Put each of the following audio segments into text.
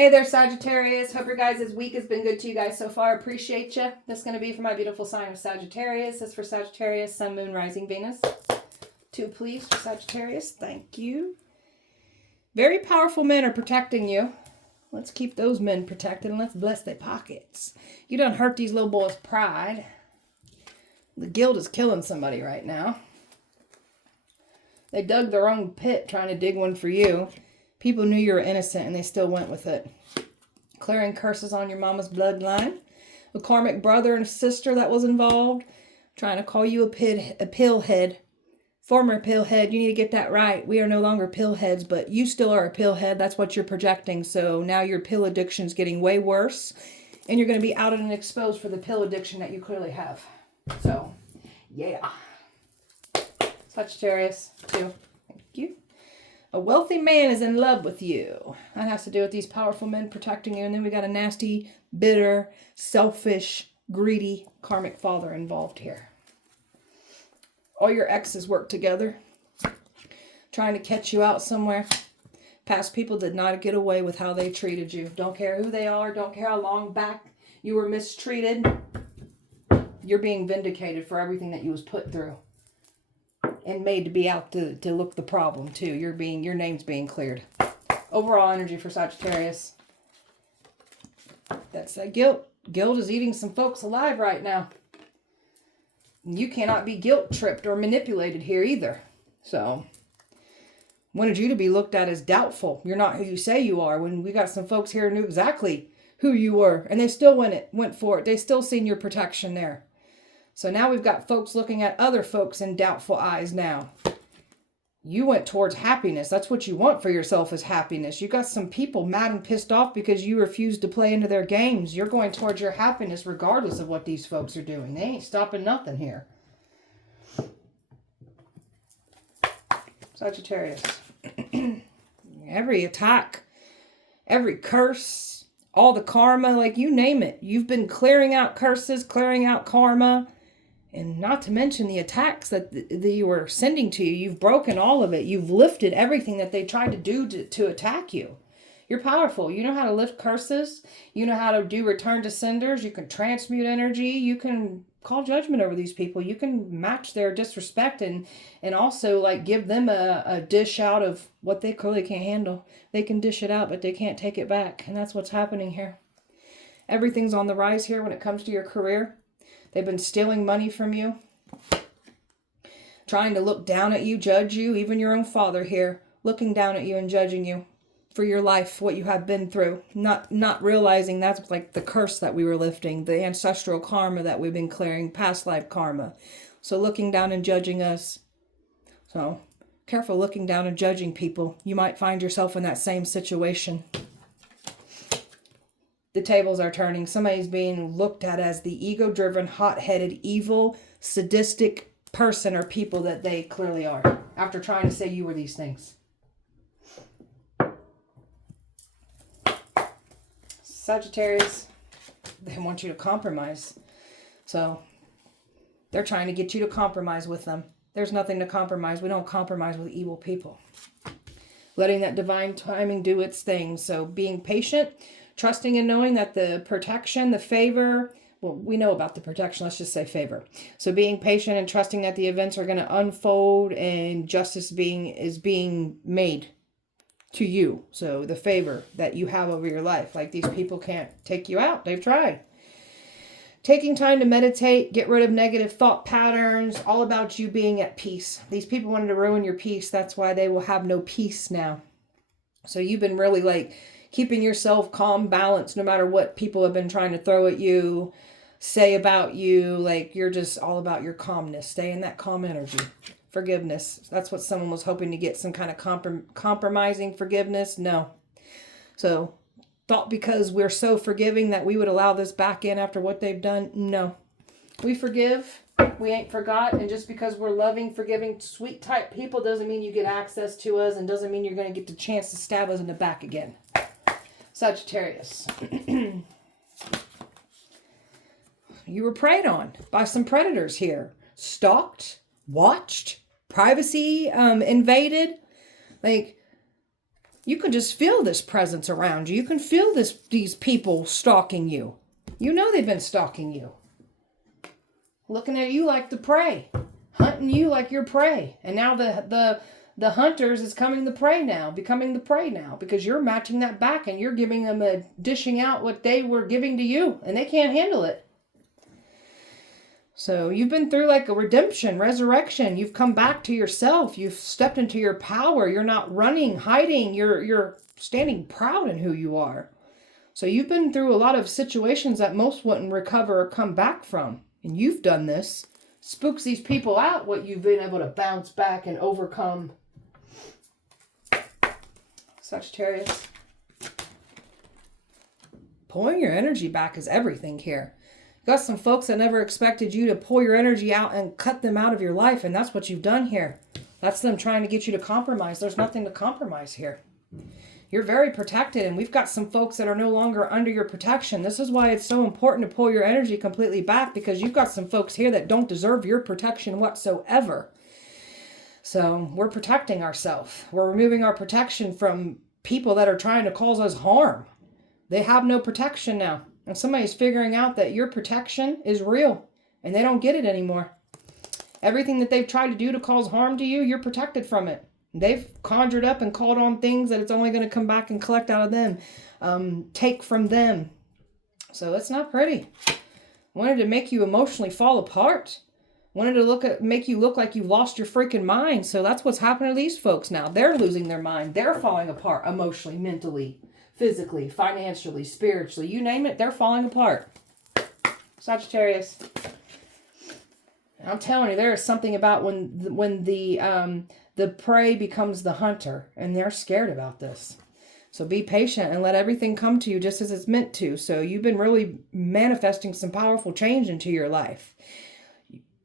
Hey there, Sagittarius. Hope your guys' week has been good to you guys so far. Appreciate you. This is going to be for my beautiful sign of Sagittarius. This is for Sagittarius, Sun, Moon, Rising, Venus. 2, please, for Sagittarius. Thank you. Very powerful men are protecting you. Let's keep those men protected and let's bless their pockets. You done hurt these little boys' pride. The guild is killing somebody right now. They dug their own pit trying to dig one for you. People knew you were innocent and they still went with it. Clearing curses on your mama's bloodline. A karmic brother and sister that was involved. Trying to call you a pillhead. Former pillhead, you need to get that right. We are no longer pillheads, but you still are a pillhead. That's what you're projecting. So now your pill addiction is getting way worse. And you're going to be outed and exposed for the pill addiction that you clearly have. So, yeah. Sagittarius, 2. Thank you. A wealthy man is in love with you. That has to do with these powerful men protecting you. And then we got a nasty, bitter, selfish, greedy, karmic father involved here. All your exes work together. Trying to catch you out somewhere. Past people did not get away with how they treated you. Don't care who they are. Don't care how long back you were mistreated. You're being vindicated for everything that you was put through. And made to be out to look the problem too. Your name's being cleared. Overall energy for Sagittarius. That's that guilt. Guilt is eating some folks alive right now. You cannot be guilt tripped or manipulated here either. So, wanted you to be looked at as doubtful. You're not who you say you are. When we got some folks here who knew exactly who you were. And they still went for it. They still seen your protection there. So now we've got folks looking at other folks in doubtful eyes now. You went towards happiness. That's what you want for yourself is happiness. You got some people mad and pissed off because you refused to play into their games. You're going towards your happiness regardless of what these folks are doing. They ain't stopping nothing here. Sagittarius. Every attack, every curse, all the karma, like you name it. You've been clearing out curses, clearing out karma. And not to mention the attacks that they were sending to you. You've broken all of it. You've lifted everything that they tried to do to attack you. You're powerful. You know how to lift curses. You know how to do return to senders. You can transmute energy. You can call judgment over these people. You can match their disrespect and also like give them a dish out of what they clearly can't handle. They can dish it out, but they can't take it back. And that's what's happening here. Everything's on the rise here when it comes to your career. They've been stealing money from you. Trying to look down at you, judge you. Even your own father here. Looking down at you and judging you for your life, what you have been through. Not realizing that's like the curse that we were lifting. The ancestral karma that we've been clearing. Past life karma. So looking down and judging us. So careful looking down and judging people. You might find yourself in that same situation. The tables are turning. Somebody's being looked at as the ego-driven, hot-headed, evil, sadistic person or people that they clearly are. After trying to say you were these things. Sagittarius, they want you to compromise. So, they're trying to get you to compromise with them. There's nothing to compromise. We don't compromise with evil people. Letting that divine timing do its thing. So, being patient. Trusting and knowing that the protection, the favor, well, we know about the protection, let's just say favor. So being patient and trusting that the events are going to unfold and justice is being made to you. So the favor that you have over your life, like these people can't take you out. They've tried. Taking time to meditate, get rid of negative thought patterns, all about you being at peace. These people wanted to ruin your peace. That's why they will have no peace now. So you've been really like keeping yourself calm, balanced, no matter what people have been trying to throw at you, say about you. Like, you're just all about your calmness. Stay in that calm energy. Forgiveness. That's what someone was hoping to get, some kind of compromising forgiveness. No. So, thought because we're so forgiving that we would allow this back in after what they've done. No. We forgive. We ain't forgot. And just because we're loving, forgiving, sweet type people doesn't mean you get access to us and doesn't mean you're going to get the chance to stab us in the back again. Sagittarius. You were preyed on by some predators here. Stalked, watched, privacy invaded. Like, You can just feel this presence around you. You can feel these people stalking you. You know they've been stalking you. Looking at you like the prey. Hunting you like your prey. And now the hunters is becoming the prey now. Because you're matching that back and you're giving them dishing out what they were giving to you. And they can't handle it. So you've been through like a redemption, resurrection. You've come back to yourself. You've stepped into your power. You're not running, hiding. You're standing proud in who you are. So you've been through a lot of situations that most wouldn't recover or come back from. And you've done this. Spooks these people out, what you've been able to bounce back and overcome. Sagittarius. Pulling your energy back is everything here. You got some folks that never expected you to pull your energy out and cut them out of your life. And that's what you've done here. That's them trying to get you to compromise. There's nothing to compromise here. You're very protected. And we've got some folks that are no longer under your protection. This is why it's so important to pull your energy completely back. Because you've got some folks here that don't deserve your protection whatsoever. So we're protecting ourselves. We're removing our protection from people that are trying to cause us harm. They have no protection now. And somebody's figuring out that your protection is real. And they don't get it anymore. Everything that they've tried to do to cause harm to you, you're protected from it. They've conjured up and called on things that it's only going to come back and collect out of them. Take from them. So it's not pretty. Wanted to make you emotionally fall apart. Wanted to make you look like you lost your freaking mind. So that's what's happening to these folks now. They're losing their mind. They're falling apart emotionally, mentally, physically, financially, spiritually. You name it, they're falling apart. Sagittarius. I'm telling you, there is something about when the prey becomes the hunter. And they're scared about this. So be patient and let everything come to you just as it's meant to. So you've been really manifesting some powerful change into your life.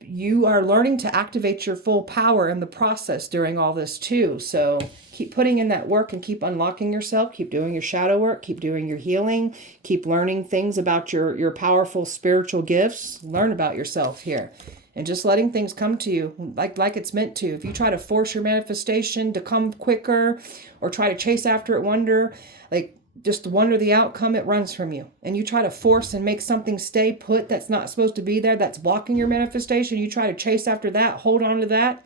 You are learning to activate your full power in the process during all this too. So keep putting in that work and keep unlocking yourself. Keep doing your shadow work. Keep doing your healing. Keep learning things about your powerful spiritual gifts. Learn about yourself here. And just letting things come to you like it's meant to. If you try to force your manifestation to come quicker or try to chase after it, just wonder the outcome, it runs from you. And you try to force and make something stay put that's not supposed to be there, that's blocking your manifestation. You try to chase after that, hold on to that.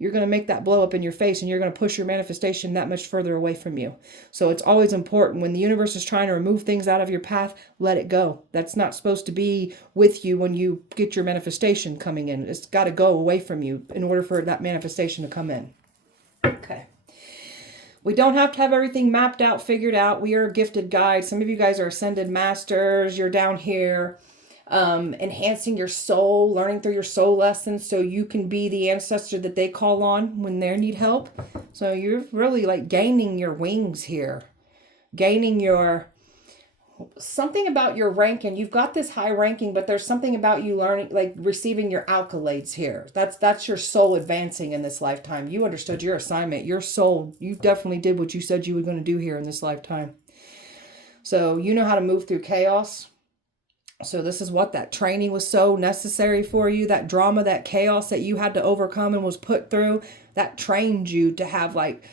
You're going to make that blow up in your face and you're going to push your manifestation that much further away from you. So it's always important when the universe is trying to remove things out of your path, let it go. That's not supposed to be with you when you get your manifestation coming in. It's got to go away from you in order for that manifestation to come in. Okay. We don't have to have everything mapped out, figured out. We are gifted guides. Some of you guys are ascended masters. You're down here enhancing your soul, learning through your soul lessons so you can be the ancestor that they call on when they need help. So you're really like gaining your wings here. Gaining something about your ranking. You've got this high ranking, but there's something about you learning, like receiving your accolades here. That's your soul advancing in this lifetime. You understood your assignment, your soul. You definitely did what you said you were going to do here in this lifetime. So you know how to move through chaos. So this is what that training was so necessary for you. That drama, that chaos that you had to overcome and was put through, that trained you to have like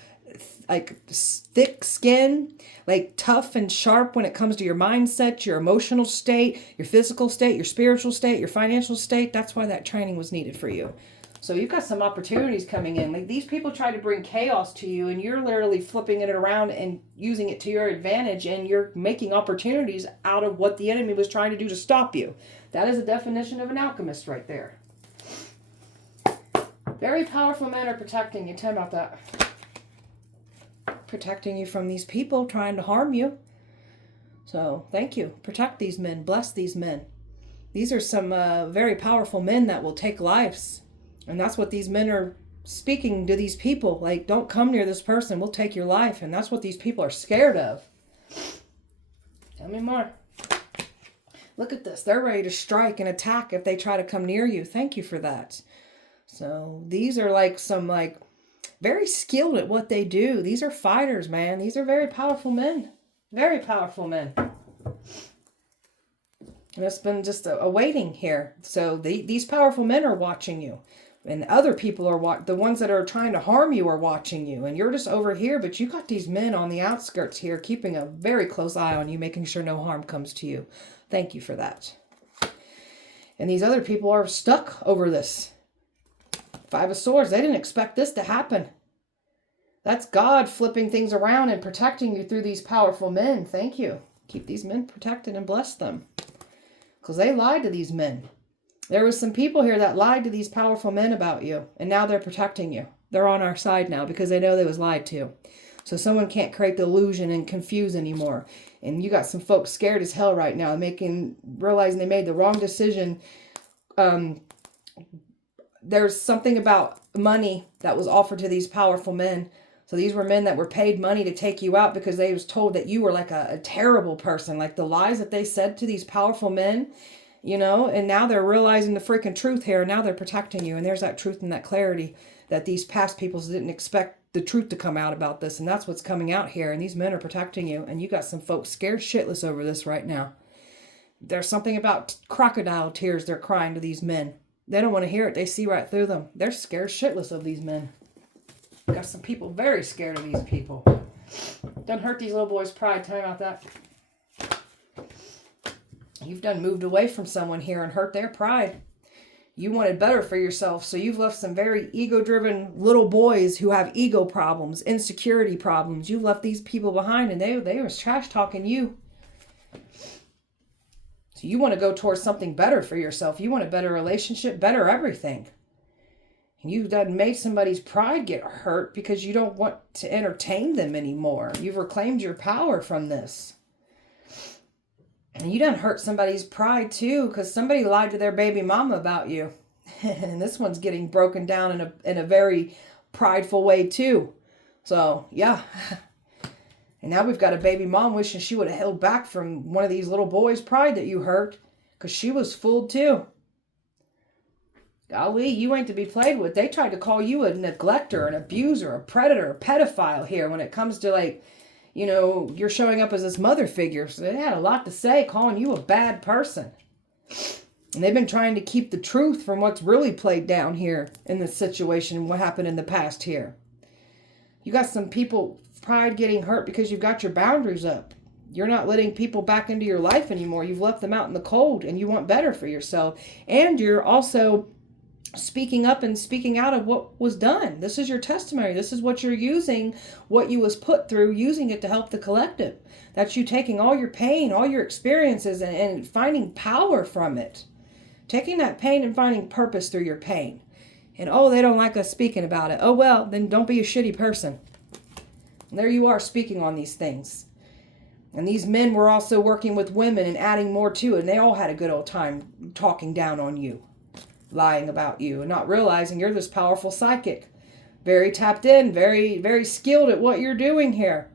thick skin, like tough and sharp when it comes to your mindset, your emotional state, your physical state, your spiritual state, your financial state. That's why that training was needed for you. So you've got some opportunities coming in. Like these people try to bring chaos to you and you're literally flipping it around and using it to your advantage, and you're making opportunities out of what the enemy was trying to do to stop you. That is a definition of an alchemist right there. Very powerful men are protecting you. Tell me about that. Protecting you from these people trying to harm you. So thank you. Protect these men. Bless these men. These are some very powerful men that will take lives. And that's what these men are speaking to these people. Like, don't come near this person. We'll take your life. And that's what these people are scared of. Tell me more. Look at this. They're ready to strike and attack if they try to come near you. Thank you for that. So these are like some very skilled at what they do. These are fighters, man. These are very powerful men. Very powerful men. And it's been just a waiting here. So these powerful men are watching you. And other people are the ones that are trying to harm you are watching you. And you're just over here, but you got these men on the outskirts here keeping a very close eye on you, making sure no harm comes to you. Thank you for that. And these other people are stuck over this. Five of Swords. They didn't expect this to happen. That's God flipping things around and protecting you through these powerful men. Thank you. Keep these men protected and bless them. Because they lied to these men. There was some people here that lied to these powerful men about you. And now they're protecting you. They're on our side now because they know they was lied to. So someone can't create the illusion and confuse anymore. And you got some folks scared as hell right now, realizing they made the wrong decision. There's something about money that was offered to these powerful men. So these were men that were paid money to take you out because they was told that you were like a terrible person. Like the lies that they said to these powerful men, you know, and now they're realizing the freaking truth here. And now they're protecting you. And there's that truth and that clarity that these past peoples didn't expect the truth to come out about this. And that's what's coming out here. And these men are protecting you. And you got some folks scared shitless over this right now. There's something about crocodile tears they're crying to these men. They don't want to hear it. They see right through them. They're scared shitless of these men. Got some people very scared of these people. Doesn't hurt these little boys' pride. Tell me about that. You've done moved away from someone here and hurt their pride. You wanted better for yourself, so you've left some very ego-driven little boys who have ego problems, insecurity problems. You've left these people behind, and they was trash-talking you. So you want to go towards something better for yourself. You want a better relationship, better everything. And you've done made somebody's pride get hurt because you don't want to entertain them anymore. You've reclaimed your power from this. And you done hurt somebody's pride too, because somebody lied to their baby mama about you. And this one's getting broken down in a very prideful way too. So, yeah. And now we've got a baby mom wishing she would have held back from one of these little boys' pride that you hurt, because she was fooled too. Golly, you ain't to be played with. They tried to call you a neglector, an abuser, a predator, a pedophile here when it comes to, like, you know, you're showing up as this mother figure. So they had a lot to say, calling you a bad person. And they've been trying to keep the truth from what's really played down here in this situation and what happened in the past here. You got some people, pride getting hurt because you've got your boundaries up. You're not letting people back into your life anymore. You've left them out in the cold and you want better for yourself. And you're also speaking up and speaking out of what was done. This is your testimony. This is what you're using, what you was put through, using it to help the collective. That's you taking all your pain, all your experiences, and finding power from it. Taking that pain and finding purpose through your pain. And, oh, they don't like us speaking about it. Oh, well, then don't be a shitty person. And there you are speaking on these things. And these men were also working with women and adding more to it. And they all had a good old time talking down on you. Lying about you and not realizing you're this powerful psychic. Very tapped in, very, very skilled at what you're doing here.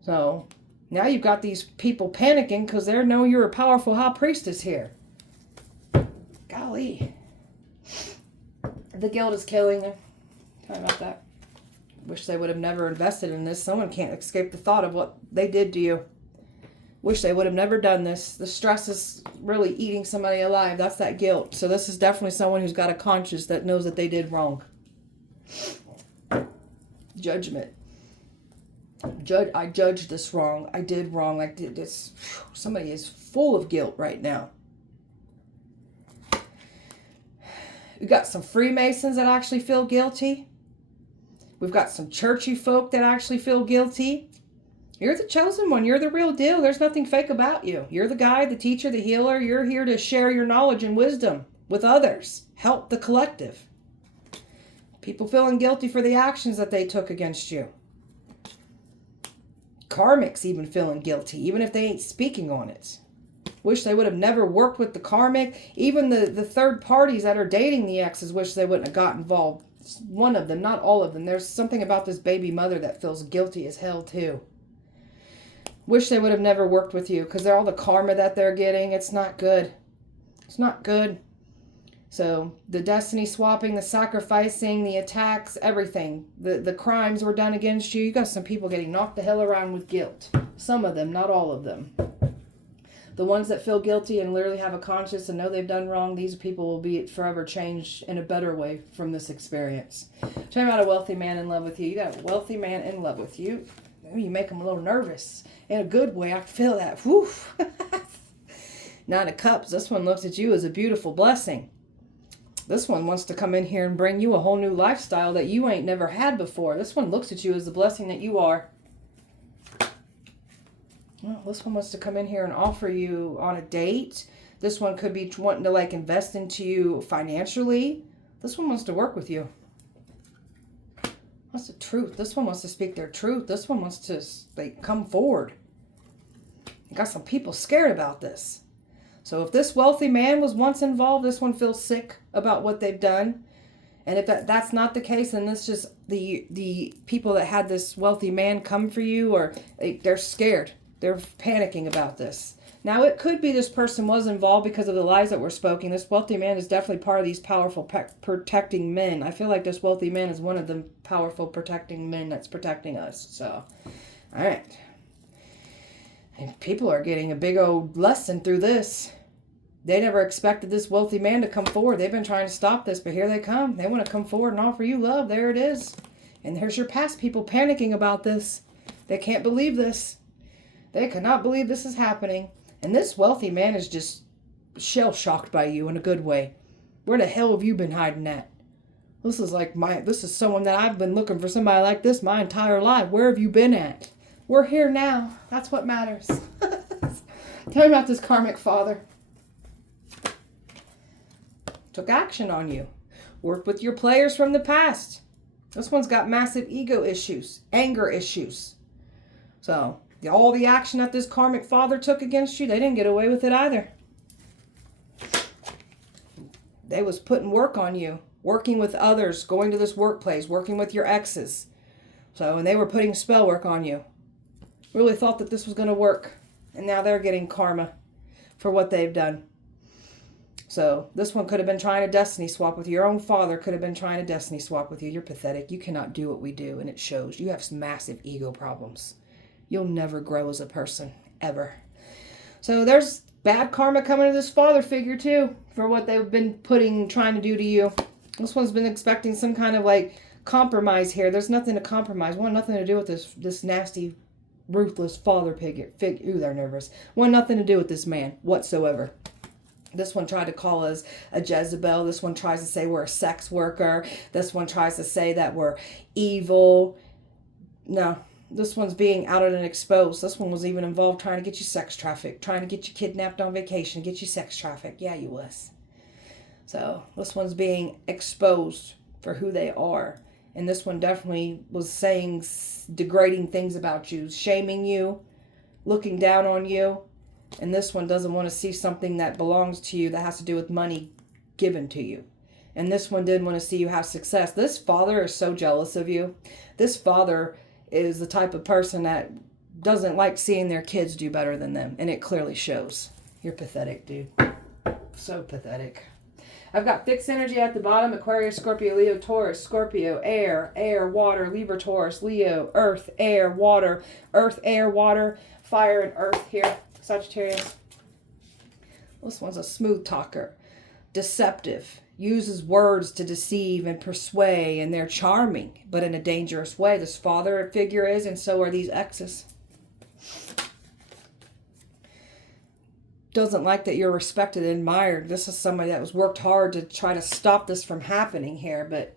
So now you've got these people panicking because they know you're a powerful high priestess here. Golly. The guild is killing them. Sorry about that. Wish they would have never invested in this. Someone can't escape the thought of what they did to you. Wish they would have never done this. The stress is really eating somebody alive. That's that guilt. So this is definitely someone who's got a conscience that knows that they did wrong. Judgment. I judged this wrong. I did wrong. I did this. Somebody is full of guilt right now. We got some Freemasons that actually feel guilty. We've got some churchy folk that actually feel guilty. You're the chosen one. You're the real deal. There's nothing fake about you. You're the guide, the teacher, the healer. You're here to share your knowledge and wisdom with others. Help the collective. People feeling guilty for the actions that they took against you. Karmics even feeling guilty, even if they ain't speaking on it. Wish they would have never worked with the karmic. Even the third parties that are dating the exes wish they wouldn't have got involved. One of them, not all of them. There's something about this baby mother that feels guilty as hell too. Wish they would have never worked with you because all the karma that they're getting, it's not good. It's not good. So the destiny swapping, the sacrificing, the attacks, everything. The crimes were done against you. You got some people getting knocked the hell around with guilt. Some of them, not all of them. The ones that feel guilty and literally have a conscience and know they've done wrong, these people will be forever changed in a better way from this experience. Talking about a wealthy man in love with you. You got a wealthy man in love with you. Maybe you make them a little nervous. In a good way. I can feel that. Whew. Nine of Cups. This one looks at you as a beautiful blessing. This one wants to come in here and bring you a whole new lifestyle that you ain't never had before. This one looks at you as the blessing that you are. Well, this one wants to come in here and offer you on a date. This one could be wanting to like invest into you financially. This one wants to work with you. What's the truth? This one wants to speak their truth. This one wants to like come forward. You got some people scared about this. So if this wealthy man was once involved, this one feels sick about what they've done. And if that's not the case, then this just the people that had this wealthy man come for you, or they're scared. They're panicking about this. Now, it could be this person was involved because of the lies that were spoken. This wealthy man is definitely part of these powerful protecting men. I feel like this wealthy man is one of the powerful protecting men that's protecting us. So, all right. And people are getting a big old lesson through this. They never expected this wealthy man to come forward. They've been trying to stop this, but here they come. They want to come forward and offer you love. There it is. And there's your past people panicking about this. They can't believe this. They cannot believe this is happening. And this wealthy man is just shell-shocked by you in a good way. Where the hell have you been hiding at? This is someone that I've been looking for somebody like this my entire life. Where have you been at? We're here now. That's what matters. Tell me about this karmic father. Took action on you. Worked with your players from the past. This one's got massive ego issues, anger issues. So, all the action that this karmic father took against you, they didn't get away with it either. They was putting work on you, working with others, going to this workplace, working with your exes. So, and they were putting spell work on you. Really thought that this was going to work. And now they're getting karma for what they've done. So, this one could have been trying to destiny swap with you. Your own father could have been trying to destiny swap with you. You're pathetic. You cannot do what we do, and it shows. You have some massive ego problems. You'll never grow as a person, ever. So there's bad karma coming to this father figure too, for what they've been trying to do to you. This one's been expecting some kind of like compromise here. There's nothing to compromise. Want nothing to do with this nasty, ruthless father figure. Ooh, they're nervous. Want nothing to do with this man whatsoever. This one tried to call us a Jezebel. This one tries to say we're a sex worker. This one tries to say that we're evil. No. This one's being outed and exposed. This one was even involved trying to get you sex trafficked, trying to get you kidnapped on vacation, get you sex trafficked. Yeah, you was. So this one's being exposed for who they are. And this one definitely was saying degrading things about you, shaming you, looking down on you. And this one doesn't want to see something that belongs to you that has to do with money given to you. And this one didn't want to see you have success. This father is so jealous of you. This father is the type of person that doesn't like seeing their kids do better than them. And it clearly shows. You're pathetic, dude. So pathetic. I've got fixed energy at the bottom. Aquarius, Scorpio, Leo, Taurus, Scorpio, air, water, Libra, Taurus, Leo, earth, air, water, fire, and earth here. Sagittarius. This one's a smooth talker. Deceptive. Uses words to deceive and persuade, and they're charming, but in a dangerous way. This father figure is, and so are these exes. Doesn't like that you're respected and admired. This is somebody that was worked hard to try to stop this from happening here, but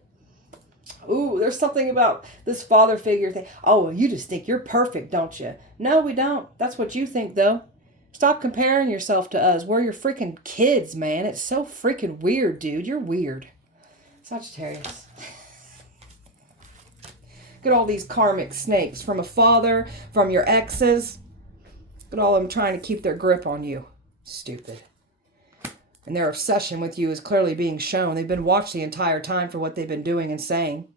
ooh, there's something about this father figure thing. Oh, you just think you're perfect, don't you? No, we don't. That's what you think, though. Stop comparing yourself to us. We're your freaking kids, man. It's so freaking weird, dude. You're weird. Sagittarius. Look at all these karmic snakes from a father, from your exes. Look at all of them trying to keep their grip on you. Stupid. And their obsession with you is clearly being shown. They've been watched the entire time for what they've been doing and saying.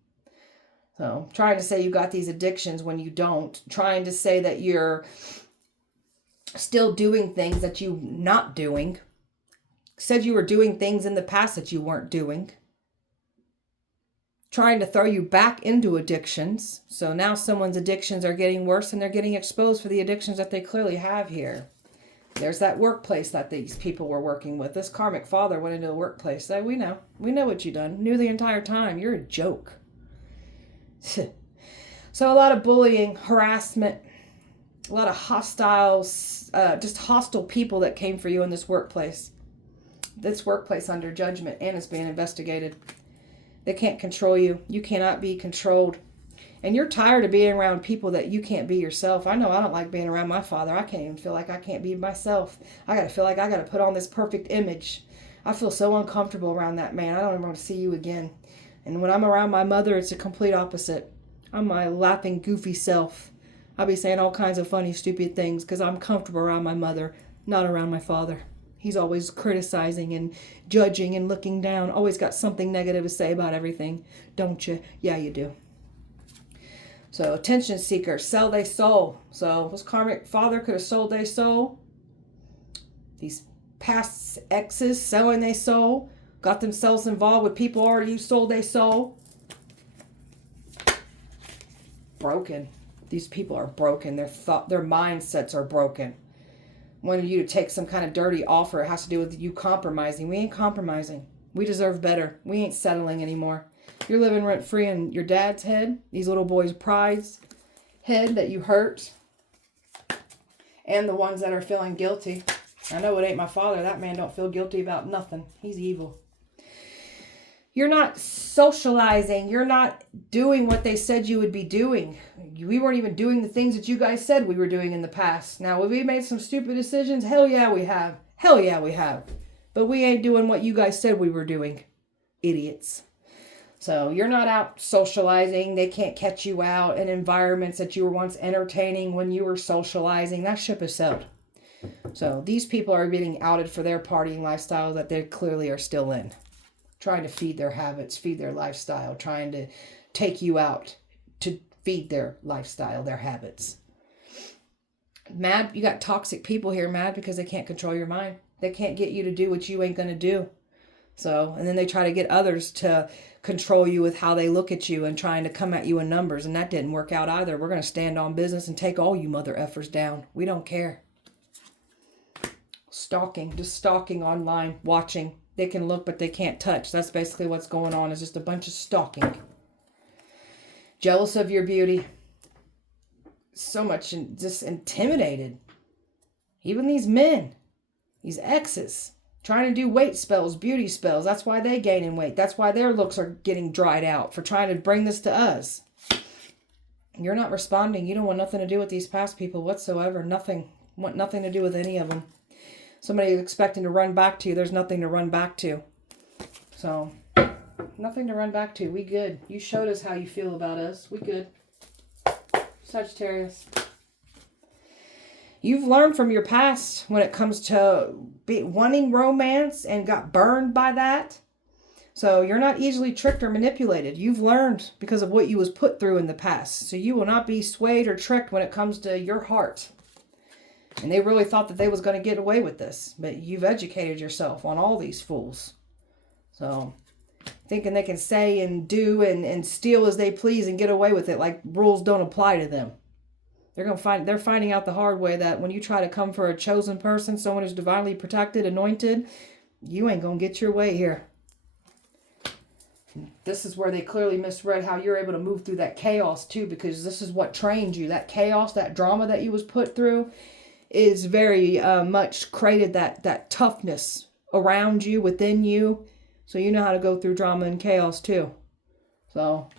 So, trying to say you got these addictions when you don't. Trying to say that you're still doing things that you're not doing. Said you were doing things in the past that you weren't doing. Trying to throw you back into addictions. So now someone's addictions are getting worse and they're getting exposed for the addictions that they clearly have here. There's that workplace that these people were working with. This karmic father went into the workplace. Said, we know what you done. Knew the entire time. You're a joke. So a lot of bullying, harassment, a lot of hostiles, just hostile people that came for you in this workplace. This workplace under judgment and is being investigated. They can't control you. You cannot be controlled. And you're tired of being around people that you can't be yourself. I know I don't like being around my father. I can't even feel like I can't be myself. I got to feel like I got to put on this perfect image. I feel so uncomfortable around that man. I don't even want to see you again. And when I'm around my mother, it's a complete opposite. I'm my laughing, goofy self. I'll be saying all kinds of funny, stupid things because I'm comfortable around my mother, not around my father. He's always criticizing and judging and looking down. Always got something negative to say about everything. Don't you? Yeah, you do. So, attention seekers, sell their soul. So, this karmic father could have sold their soul. These past exes selling their soul. Got themselves involved with people already who sold their soul. Broken. These people are broken. Their mindsets are broken. Wanted you to take some kind of dirty offer. It has to do with you compromising. We ain't compromising. We deserve better. We ain't settling anymore. You're living rent-free in your dad's head. These little boys' pride's head that you hurt. And the ones that are feeling guilty. I know it ain't my father. That man don't feel guilty about nothing. He's evil. You're not socializing. You're not doing what they said you would be doing. We weren't even doing the things that you guys said we were doing in the past. Now, have we made some stupid decisions? Hell yeah, we have. Hell yeah, we have. But we ain't doing what you guys said we were doing. Idiots. So you're not out socializing. They can't catch you out in environments that you were once entertaining when you were socializing. That ship has sailed. So these people are getting outed for their partying lifestyle that they clearly are still in. Trying to feed their habits, feed their lifestyle, trying to take you out to feed their lifestyle, their habits. Mad, you got toxic people here mad because they can't control your mind. They can't get you to do what you ain't going to do. So, and then they try to get others to control you with how they look at you and trying to come at you in numbers. And that didn't work out either. We're going to stand on business and take all you mother effers down. We don't care. Stalking, just stalking online, watching. They can look, but they can't touch. That's basically what's going on. Is just a bunch of stalking. Jealous of your beauty. So much just intimidated. Even these men, these exes, trying to do weight spells, beauty spells. That's why they gaining weight. That's why their looks are getting dried out for trying to bring this to us. You're not responding. You don't want nothing to do with these past people whatsoever. Nothing. Want nothing to do with any of them. Somebody is expecting to run back to you. There's nothing to run back to. So, nothing to run back to. We good. You showed us how you feel about us. We good. Sagittarius. You've learned from your past when it comes to wanting romance and got burned by that. So, you're not easily tricked or manipulated. You've learned because of what you was put through in the past. So, you will not be swayed or tricked when it comes to your heart. And they really thought that they was going to get away with this. But you've educated yourself on all these fools. So, thinking they can say and do and steal as they please and get away with it like rules don't apply to them. They're finding out the hard way that when you try to come for a chosen person, someone who's divinely protected, anointed, you ain't going to get your way here. This is where they clearly misread how you're able to move through that chaos too, because this is what trained you. That chaos, that drama that you was put through is very much created that toughness around you, within you. So you know how to go through drama and chaos too. So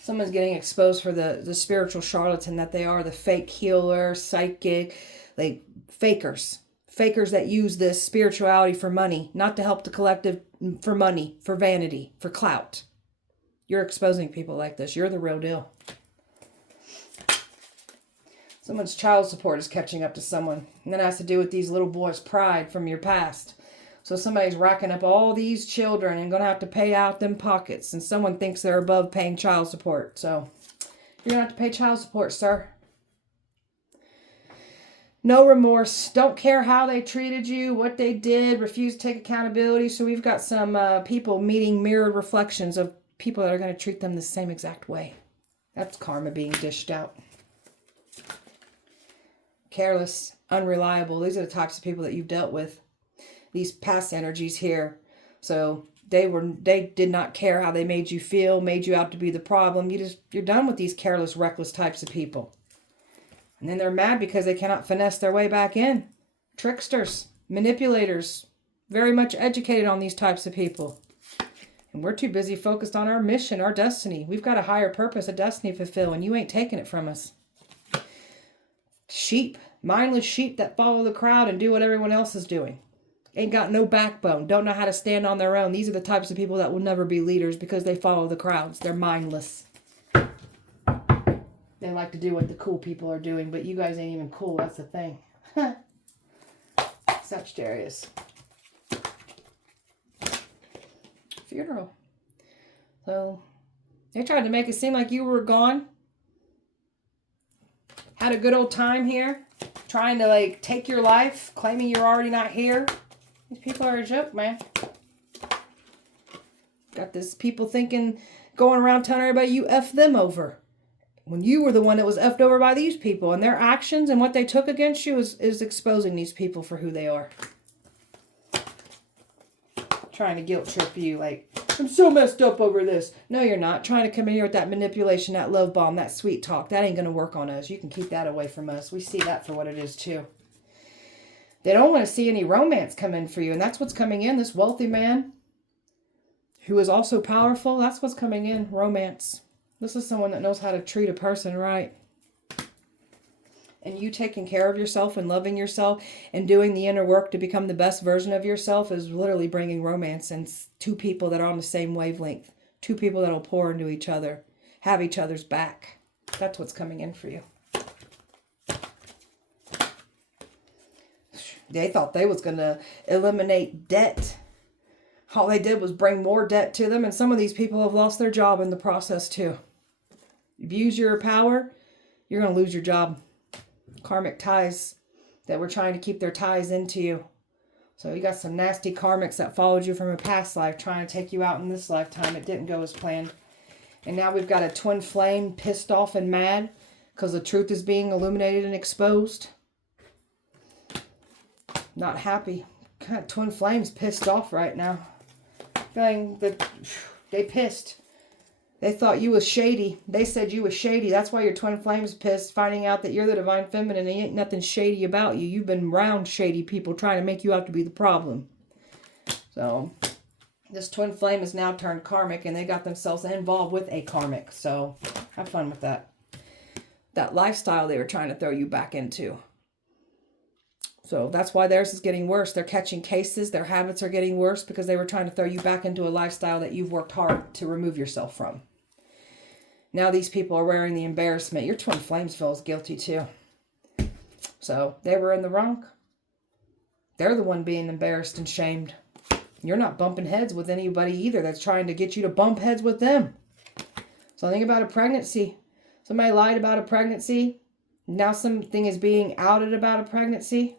someone's getting exposed for the spiritual charlatan that they are, the fake healer, psychic, like fakers. Fakers that use this spirituality for money, not to help the collective, for money, for vanity, for clout. You're exposing people like this. You're the real deal. Someone's child support is catching up to someone. And that has to do with these little boys' pride from your past. So somebody's racking up all these children and going to have to pay out them pockets. And someone thinks they're above paying child support. So you're going to have to pay child support, sir. No remorse. Don't care how they treated you, what they did. Refuse to take accountability. So we've got some people meeting mirrored reflections of people that are going to treat them the same exact way. That's karma being dished out. careless, unreliable. These are the types of people that you've dealt with. These past energies here. So they did not care how they made you feel, made you out to be the problem. You're done with these careless, reckless types of people. And then they're mad because they cannot finesse their way back in. Tricksters, manipulators, very much educated on these types of people. And we're too busy focused on our mission, our destiny. We've got a higher purpose, a destiny to fulfill, and you ain't taking it from us. Sheep, mindless sheep that follow the crowd and do what everyone else is doing. Ain't got no backbone, don't know how to stand on their own. These are the types of people that will never be leaders because they follow the crowds. They're mindless. They like to do what the cool people are doing, but you guys ain't even cool. That's the thing. Sagittarius. Funeral. So they tried to make it seem like you were gone. Had a good old time here. Trying to like take your life. Claiming you're already not here. These people are a joke, man. Got this people thinking, going around telling everybody you effed them over. When you were the one that was effed over by these people. And their actions and what they took against you is exposing these people for who they are. Trying to guilt trip you like, I'm so messed up over this. No, you're not. Trying to come in here with that manipulation, that love bomb, that sweet talk. That ain't going to work on us. You can keep that away from us. We see that for what it is too. They don't want to see any romance come in for you. And that's what's coming in. This wealthy man who is also powerful. That's what's coming in. Romance. This is someone that knows how to treat a person right. And you taking care of yourself and loving yourself and doing the inner work to become the best version of yourself is literally bringing romance and two people that are on the same wavelength. Two people that will pour into each other. Have each other's back. That's what's coming in for you. They thought they was going to eliminate debt. All they did was bring more debt to them. And some of these people have lost their job in the process too. Abuse your power, you're going to lose your job. Karmic ties that were trying to keep their ties into you. So you got some nasty karmics that followed you from a past life trying to take you out in this lifetime. It didn't go as planned. And now we've got a twin flame pissed off and mad because the truth is being illuminated and exposed. Not happy. Kind of twin flames pissed off right now. Feeling that they pissed. They thought you was shady. They said you was shady. That's why your twin flame's pissed, finding out that you're the divine feminine and ain't nothing shady about you. You've been around shady people trying to make you out to be the problem. So, this twin flame is now turned karmic and they got themselves involved with a karmic. So, have fun with that. That lifestyle they were trying to throw you back into. So, that's why theirs is getting worse. They're catching cases. Their habits are getting worse because they were trying to throw you back into a lifestyle that you've worked hard to remove yourself from. Now these people are wearing the embarrassment. Your twin flames feels guilty too. So they were in the wrong. They're the one being embarrassed and shamed. You're not bumping heads with anybody either that's trying to get you to bump heads with them. Something about a pregnancy. Somebody lied about a pregnancy. Now something is being outed about a pregnancy.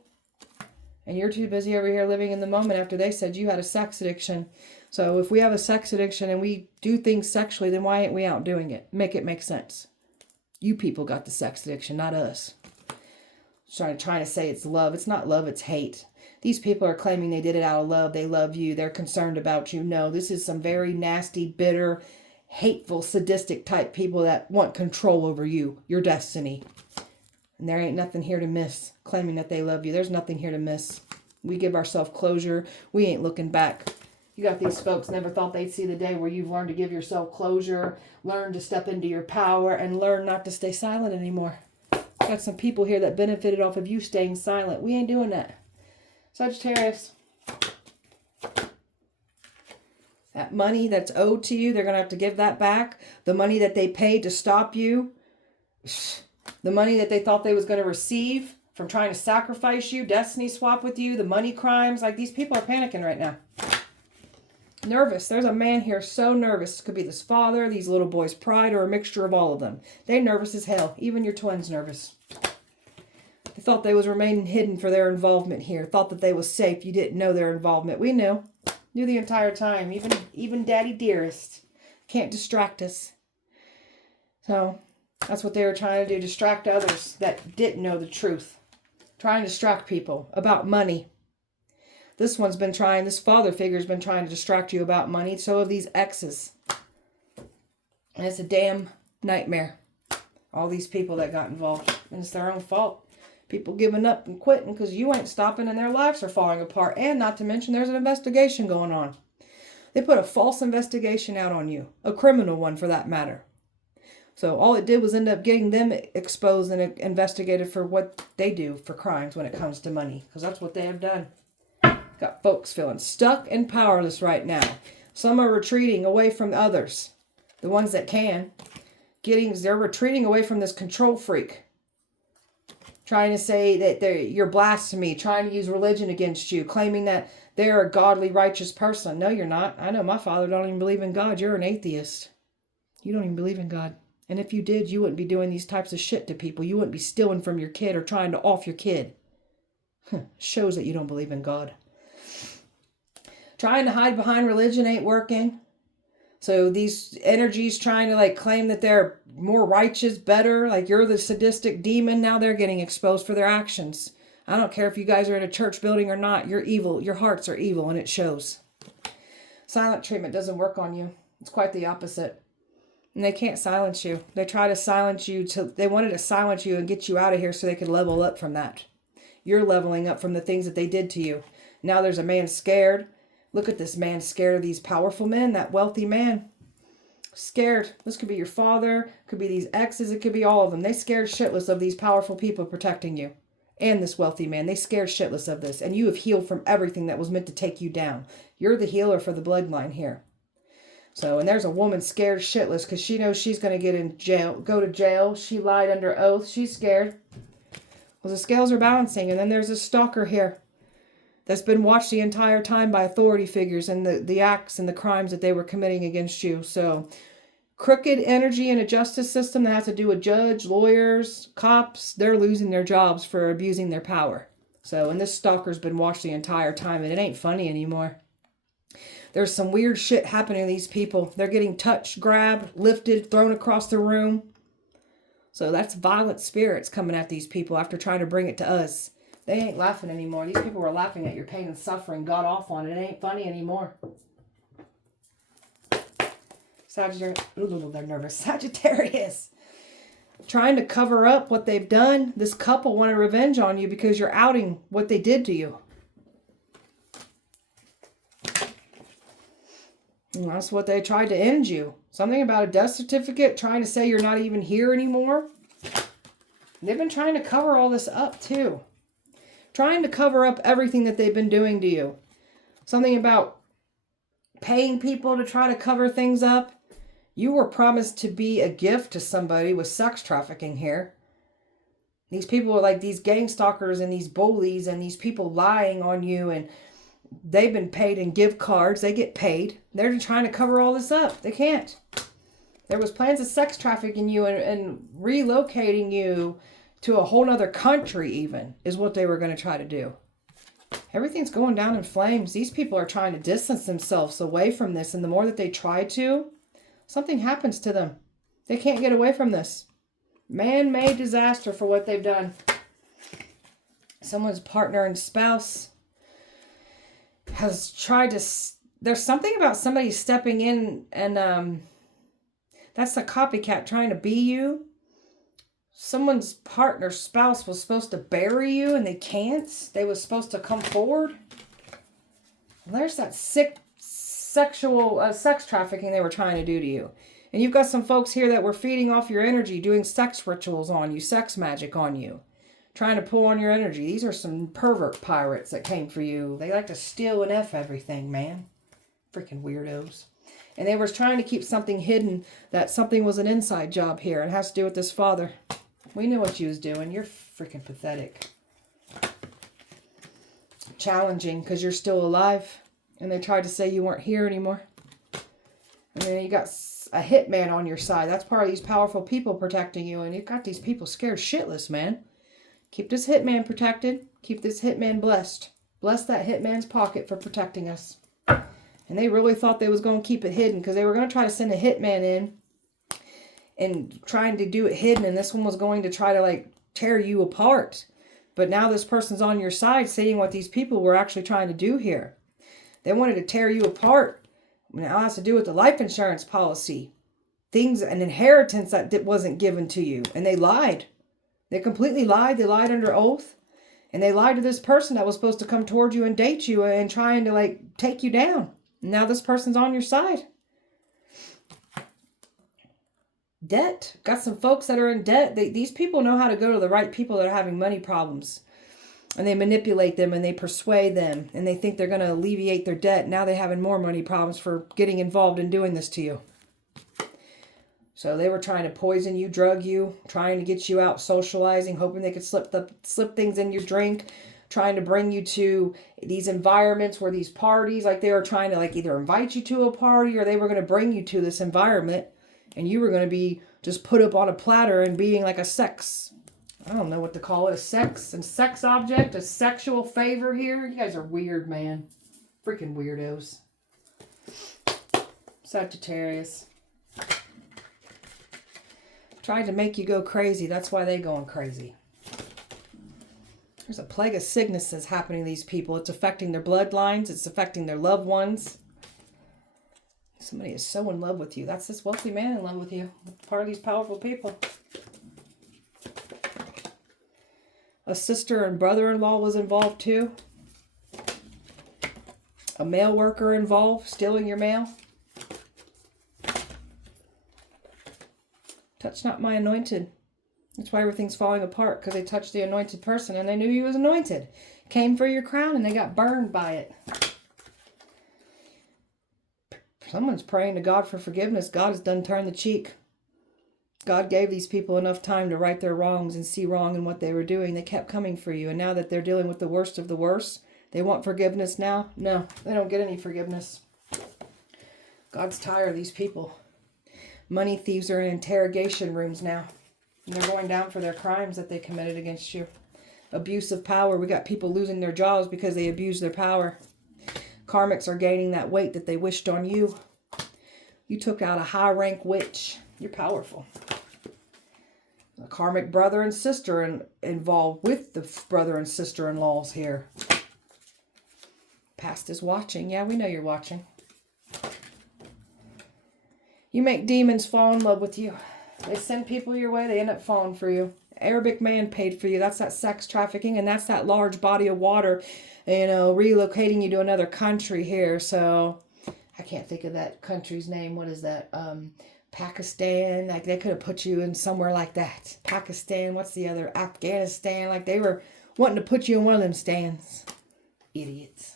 And you're too busy over here living in the moment after they said you had a sex addiction. So if we have a sex addiction and we do things sexually, then why ain't we out doing it? Make it make sense. You people got the sex addiction, not us. Trying to say it's love. It's not love, it's hate. These people are claiming they did it out of love. They love you. They're concerned about you. No, this is some very nasty, bitter, hateful, sadistic type people that want control over you, your destiny. And there ain't nothing here to miss, claiming that they love you. There's nothing here to miss. We give ourselves closure. We ain't looking back. You got these folks never thought they'd see the day where you've learned to give yourself closure, learn to step into your power, and learn not to stay silent anymore. Got some people here that benefited off of you staying silent. We ain't doing that. Sagittarius. That money that's owed to you, they're going to have to give that back. The money that they paid to stop you. The money that they thought they was going to receive from trying to sacrifice you, destiny swap with you, the money crimes. Like, these people are panicking right now. Nervous. There's a man here so nervous. Could be this father, these little boys' pride, or a mixture of all of them. They're nervous as hell. Even your twins nervous. They thought they was remaining hidden for their involvement here. Thought that they was safe. You didn't know their involvement. We knew. Knew the entire time. Even Daddy Dearest can't distract us. So that's what they were trying to do. Distract others that didn't know the truth. trying to distract people about money. This one's been trying, this father figure's been trying to distract you about money. So have these exes. And it's a damn nightmare. All these people that got involved. And it's their own fault. People giving up and quitting because you ain't stopping and their lives are falling apart. And not to mention there's an investigation going on. They put a false investigation out on you. A criminal one for that matter. So all it did was end up getting them exposed and investigated for what they do for crimes when it comes to money. Because that's what they have done. Got folks feeling stuck and powerless right now. Some are retreating away from others. The ones that can. They're retreating away from this control freak. Trying to say that you're blasphemy. Trying to use religion against you. Claiming that they're a godly, righteous person. No, you're not. I know my father don't even believe in God. You're an atheist. You don't even believe in God. And if you did, you wouldn't be doing these types of shit to people. You wouldn't be stealing from your kid or trying to off your kid. Shows that you don't believe in God. Trying to hide behind religion ain't working. So these energies trying to claim that they're more righteous, better, like you're the sadistic demon. Now they're getting exposed for their actions. I don't care if you guys are in a church building or not. You're evil. Your hearts are evil and it shows. Silent treatment doesn't work on you. It's quite the opposite. And they can't silence you. They try to silence you. They wanted to silence you and get you out of here so they could level up from that. You're leveling up from the things that they did to you. Now there's a man scared. Look at this man scared of these powerful men, that wealthy man. Scared. This could be your father, could be these exes, it could be all of them. They scared shitless of these powerful people protecting you. And this wealthy man. They scared shitless of this. And you have healed from everything that was meant to take you down. You're the healer for the bloodline here. So, and there's a woman scared shitless because she knows she's going to get in jail, go to jail. She lied under oath. She's scared. Well, the scales are balancing. And then there's a stalker here that's been watched the entire time by authority figures and the acts and the crimes that they were committing against you. So crooked energy in a justice system that has to do with judge, lawyers, cops, they're losing their jobs for abusing their power. So, and this stalker's been watched the entire time and it ain't funny anymore. There's some weird shit happening to these people. They're getting touched, grabbed, lifted, thrown across the room. So that's violent spirits coming at these people after trying to bring it to us. They ain't laughing anymore. These people were laughing at your pain and suffering, got off on it. It ain't funny anymore. Sagittarius. Ooh, they're nervous. Sagittarius. Trying to cover up what they've done. This couple wanted revenge on you because you're outing what they did to you. And that's what they tried to end you. Something about a death certificate, trying to say you're not even here anymore. They've been trying to cover all this up too. Trying to cover up everything that they've been doing to you. Something about paying people to try to cover things up. You were promised to be a gift to somebody with sex trafficking here. These people are like these gang stalkers and these bullies and these people lying on you, and they've been paid in gift cards. They get paid. They're trying to cover all this up. They can't. There was plans of sex trafficking you and relocating you to a whole other country even is what they were going to try to do. Everything's going down in flames. These people are trying to distance themselves away from this. And the more that they try to, something happens to them. They can't get away from this. Man-made disaster for what they've done. Someone's partner and spouse has tried to... There's something about somebody stepping in and that's the copycat trying to be you. Someone's partner, spouse was supposed to bury you and they can't. They was supposed to come forward. There's that sick sexual sex trafficking they were trying to do to you. And you've got some folks here that were feeding off your energy, doing sex rituals on you, sex magic on you, trying to pull on your energy. These are some pervert pirates that came for you. They like to steal and F everything, man. Freaking weirdos. And they were trying to keep something hidden, that something was an inside job here. It has to do with this father. We knew what you was doing. You're freaking pathetic. Challenging because you're still alive. And they tried to say you weren't here anymore. And then you got a hitman on your side. That's part of these powerful people protecting you. And you've got these people scared shitless, man. Keep this hitman protected. Keep this hitman blessed. Bless that hitman's pocket for protecting us. And they really thought they was going to keep it hidden because they were going to try to send a hitman in and trying to do it hidden. And this one was going to try to tear you apart. But now this person's on your side, seeing what these people were actually trying to do here. They wanted to tear you apart. Now it has to do with the life insurance policy. Things, an inheritance that wasn't given to you. And they lied. They completely lied. They lied under oath. And they lied to this person that was supposed to come toward you and date you and trying to like take you down. And now this person's on your side. Debt. Got some folks that are in debt. These people know how to go to the right people that are having money problems. And they manipulate them and they persuade them. And they think they're going to alleviate their debt. Now they're having more money problems for getting involved in doing this to you. So they were trying to poison you, drug you, trying to get you out socializing, hoping they could slip things in your drink, trying to bring you to these environments where these parties, like they were trying to like either invite you to a party or they were going to bring you to this environment and you were going to be just put up on a platter and being like a I don't know what to call it, a sex object, a sexual favor here. You guys are weird, man. Freaking weirdos. Sagittarius. Tried to make you go crazy. That's why they're going crazy. There's a plague of sicknesses happening to these people. It's affecting their bloodlines. It's affecting their loved ones. Somebody is so in love with you. That's this wealthy man in love with you. Part of these powerful people. A sister and brother-in-law was involved too. A mail worker involved, stealing your mail. Touch not my anointed. That's why everything's falling apart, because they touched the anointed person and they knew he was anointed. Came for your crown and they got burned by it. Someone's praying to God for forgiveness. God has done turned the cheek. God gave these people enough time to right their wrongs and see wrong in what they were doing. They kept coming for you. And now that they're dealing with the worst of the worst, they want forgiveness now? No, they don't get any forgiveness. God's tired of these people. Money thieves are in interrogation rooms now. And they're going down for their crimes that they committed against you. Abuse of power. We got people losing their jobs because they abused their power. Karmics are gaining that weight that they wished on you. You took out a high rank witch. You're powerful. A karmic brother and sister involved with the brother and sister-in-laws here. Past is watching. Yeah, we know you're watching. You make demons fall in love with you. They send people your way. They end up falling for you. Arabic man paid for you. That's that sex trafficking. And that's that large body of water, you know, relocating you to another country here. So I can't think of that country's name. What is that? Pakistan. Like they could have put you in somewhere like that. Pakistan. What's the other? Afghanistan. Like they were wanting to put you in one of them stands. Idiots.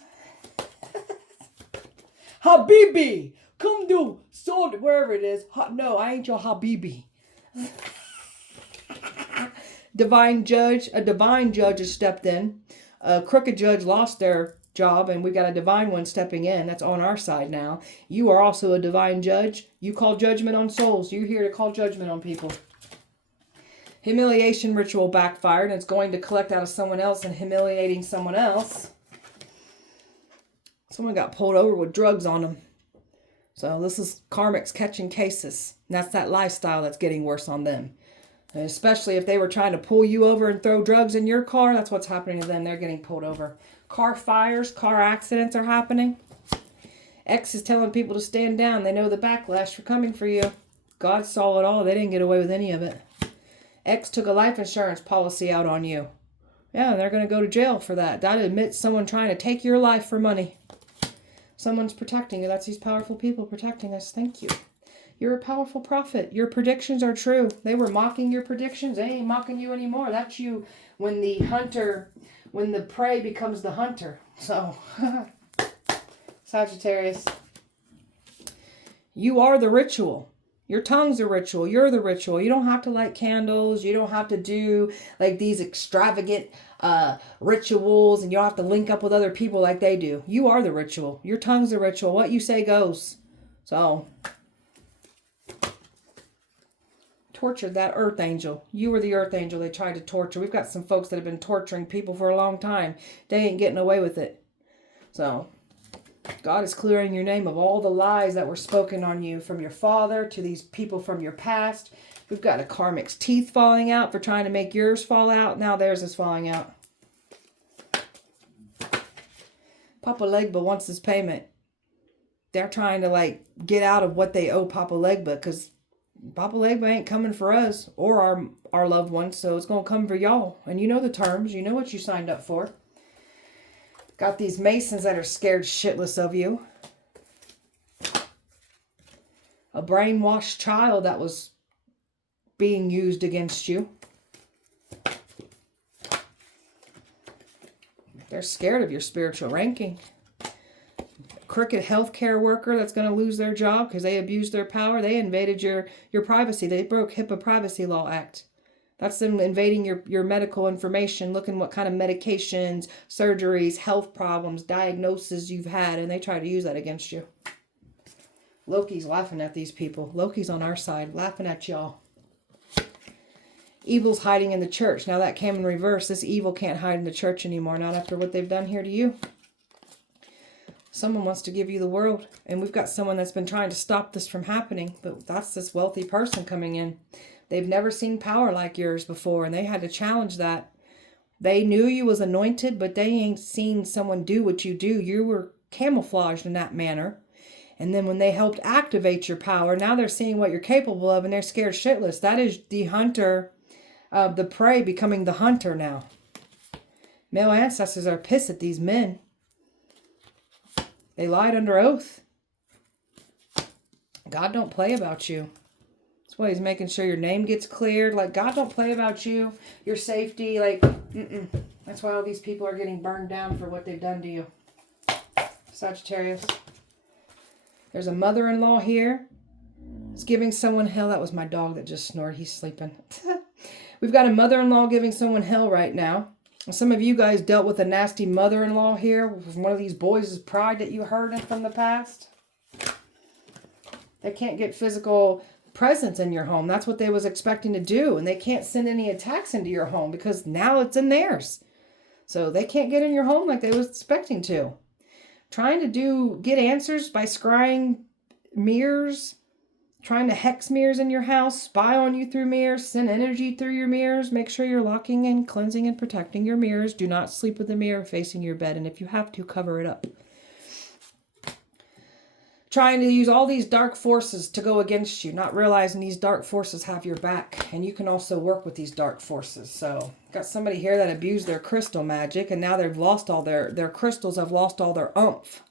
Habibi. Come do. So wherever it is. No, I ain't your Habibi. Divine judge. A divine judge has stepped in. A crooked judge lost their job and we got a divine one stepping in. That's on our side now. You are also a divine judge. You call judgment on souls. You're here to call judgment on people. Humiliation ritual backfired and it's going to collect out of someone else and humiliating someone else. Someone got pulled over with drugs on them. So this is karmics catching cases. And that's that lifestyle that's getting worse on them. And especially if they were trying to pull you over and throw drugs in your car, that's what's happening to them. They're getting pulled over. Car fires, car accidents are happening. X is telling people to stand down. They know the backlash for coming for you. God saw it all. They didn't get away with any of it. X took a life insurance policy out on you. Yeah, they're going to go to jail for that. That admits someone trying to take your life for money. Someone's protecting you. That's these powerful people protecting us. Thank you. You're a powerful prophet. Your predictions are true. They were mocking your predictions. They ain't mocking you anymore. That's you when the prey becomes the hunter. So, Sagittarius, you are the ritual. Your tongue's a ritual. You're the ritual. You don't have to light candles. You don't have to do like these extravagant rituals and you don't have to link up with other people like they do. You are the ritual. Your tongue's the ritual. What you say goes. So, tortured that earth angel. You were the earth angel they tried to torture. We've got some folks that have been torturing people for a long time. They ain't getting away with it. So, God is clearing your name of all the lies that were spoken on you from your father to these people from your past. We've got a karmic's teeth falling out for trying to make yours fall out. Now theirs is falling out. Papa Legba wants this payment. They're trying to like get out of what they owe Papa Legba, because Papa Legba ain't coming for us or our loved ones, so it's going to come for y'all. And you know the terms. You know what you signed up for. Got these Masons that are scared shitless of you. A brainwashed child that was being used against you. They're scared of your spiritual ranking. Crooked healthcare worker that's going to lose their job because they abused their power. They invaded your privacy. They broke HIPAA Privacy Law Act. That's them invading your medical information, looking what kind of medications, surgeries, health problems, diagnoses you've had, and they try to use that against you. Loki's laughing at these people. Loki's on our side, laughing at y'all. Evil's hiding in the church. Now that came in reverse. This evil can't hide in the church anymore, not after what they've done here to you. Someone wants to give you the world, and we've got someone that's been trying to stop this from happening, but that's this wealthy person coming in. They've never seen power like yours before, and they had to challenge that. They knew you was anointed, but they ain't seen someone do what you do. You were camouflaged in that manner. And then when they helped activate your power, now they're seeing what you're capable of, and they're scared shitless. That is the hunter, the prey becoming the hunter now. Male ancestors are pissed at these men. They lied under oath. God don't play about you. That's why he's making sure your name gets cleared. Like, God don't play about you, your safety. Like, That's why all these people are getting burned down for what they've done to you. Sagittarius. There's a mother-in-law here. It's giving someone hell. That was my dog that just snored. He's sleeping. We've got a mother-in-law giving someone hell right now. Some of you guys dealt with a nasty mother-in-law here. One of these boys' pride that you heard from the past. They can't get physical presence in your home. That's what they was expecting to do. And they can't send any attacks into your home because now it's in theirs. So they can't get in your home like they was expecting to. Trying to get answers by scrying mirrors. Trying to hex mirrors in your house, spy on you through mirrors, send energy through your mirrors. Make sure you're locking and cleansing and protecting your mirrors. Do not sleep with a mirror facing your bed. And if you have to, cover it up. Trying to use all these dark forces to go against you, not realizing these dark forces have your back. And you can also work with these dark forces. So, got somebody here that abused their crystal magic, and now they've lost all their crystals have lost all their oomph.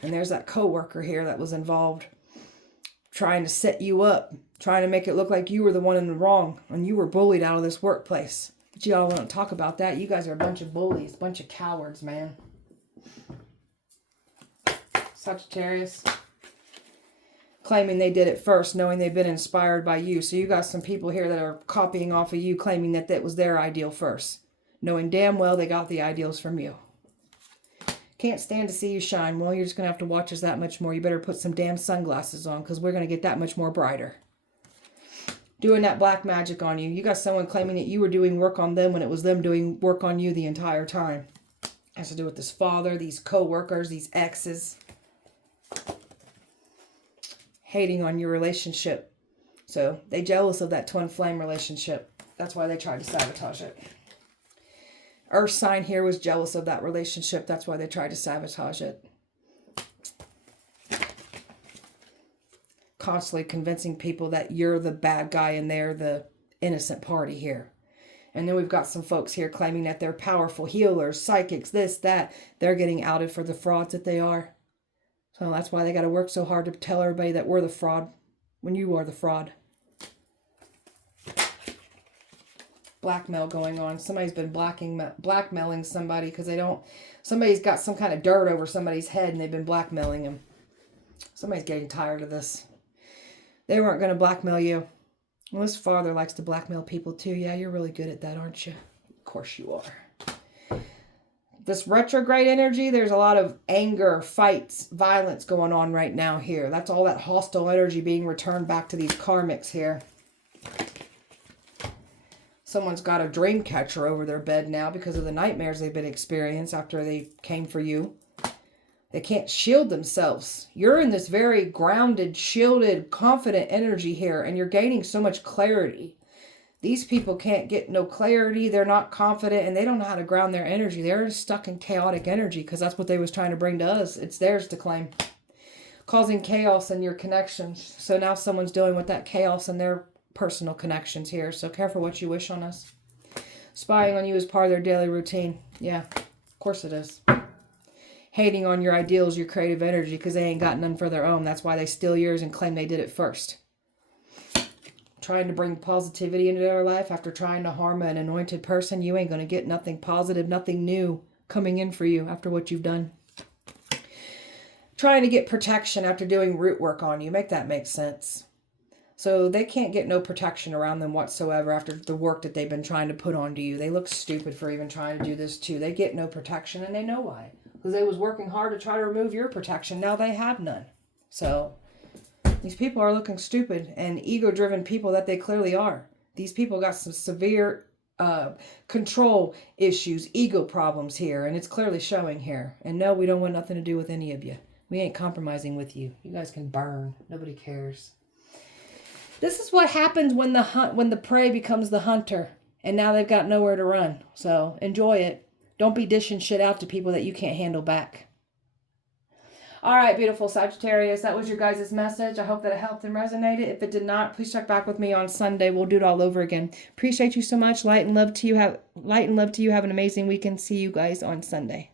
And there's that co-worker here that was involved. Trying to set you up, trying to make it look like you were the one in the wrong and you were bullied out of this workplace. But y'all want to talk about that. You guys are a bunch of bullies, a bunch of cowards, man. Sagittarius. Claiming they did it first, knowing they've been inspired by you. So you got some people here that are copying off of you, claiming that that was their ideal first. Knowing damn well they got the ideals from you. Can't stand to see you shine. Well, you're just going to have to watch us that much more. You better put some damn sunglasses on because we're going to get that much more brighter. Doing that black magic on you. You got someone claiming that you were doing work on them when it was them doing work on you the entire time. Has to do with this father, these co-workers, these exes. Hating on your relationship. So they jealous of that twin flame relationship. That's why they tried to sabotage it. Earth sign here was jealous of that relationship. That's why they tried to sabotage it. Constantly convincing people that you're the bad guy and they're the innocent party here. And then we've got some folks here claiming that they're powerful healers, psychics, this, that. They're getting outed for the frauds that they are. So that's why they got to work so hard to tell everybody that we're the fraud when you are the fraud. Blackmail going on. Somebody's been blackmailing somebody because somebody's got some kind of dirt over somebody's head and they've been blackmailing them. Somebody's getting tired of this. They weren't going to blackmail you. Well, this father likes to blackmail people too. Yeah, you're really good at that, aren't you? Of course you are. This retrograde energy, there's a lot of anger, fights, violence going on right now here. That's all that hostile energy being returned back to these karmics here. Someone's got a dream catcher over their bed now because of the nightmares they've been experiencing after they came for you. They can't shield themselves. You're in this very grounded, shielded, confident energy here, and you're gaining so much clarity. These people can't get no clarity. They're not confident, and they don't know how to ground their energy. They're stuck in chaotic energy because that's what they was trying to bring to us. It's theirs to claim. Causing chaos in your connections. So now someone's dealing with that chaos in their personal connections here. So careful what you wish on us. Spying on you is part of their daily routine. Yeah, of course it is. Hating on your ideals, your creative energy, because they ain't got none for their own. That's why they steal yours and claim they did it first. Trying to bring positivity into their life after trying to harm an anointed person. You ain't going to get nothing positive, nothing new coming in for you after what you've done. Trying to get protection after doing root work on you. Make that make sense. So they can't get no protection around them whatsoever after the work that they've been trying to put onto you. They look stupid for even trying to do this too. They get no protection, and they know why. Because they was working hard to try to remove your protection. Now they have none. So these people are looking stupid and ego-driven people that they clearly are. These people got some severe control issues, ego problems here, and it's clearly showing here. And no, we don't want nothing to do with any of you. We ain't compromising with you. You guys can burn. Nobody cares. This is what happens when the prey becomes the hunter, and now they've got nowhere to run. So enjoy it. Don't be dishing shit out to people that you can't handle back. All right, beautiful Sagittarius, that was your guys' message. I hope that it helped and resonated. If it did not, please check back with me on Sunday. We'll do it all over again. Appreciate you so much. Light and love to you. Have an amazing weekend. See you guys on Sunday.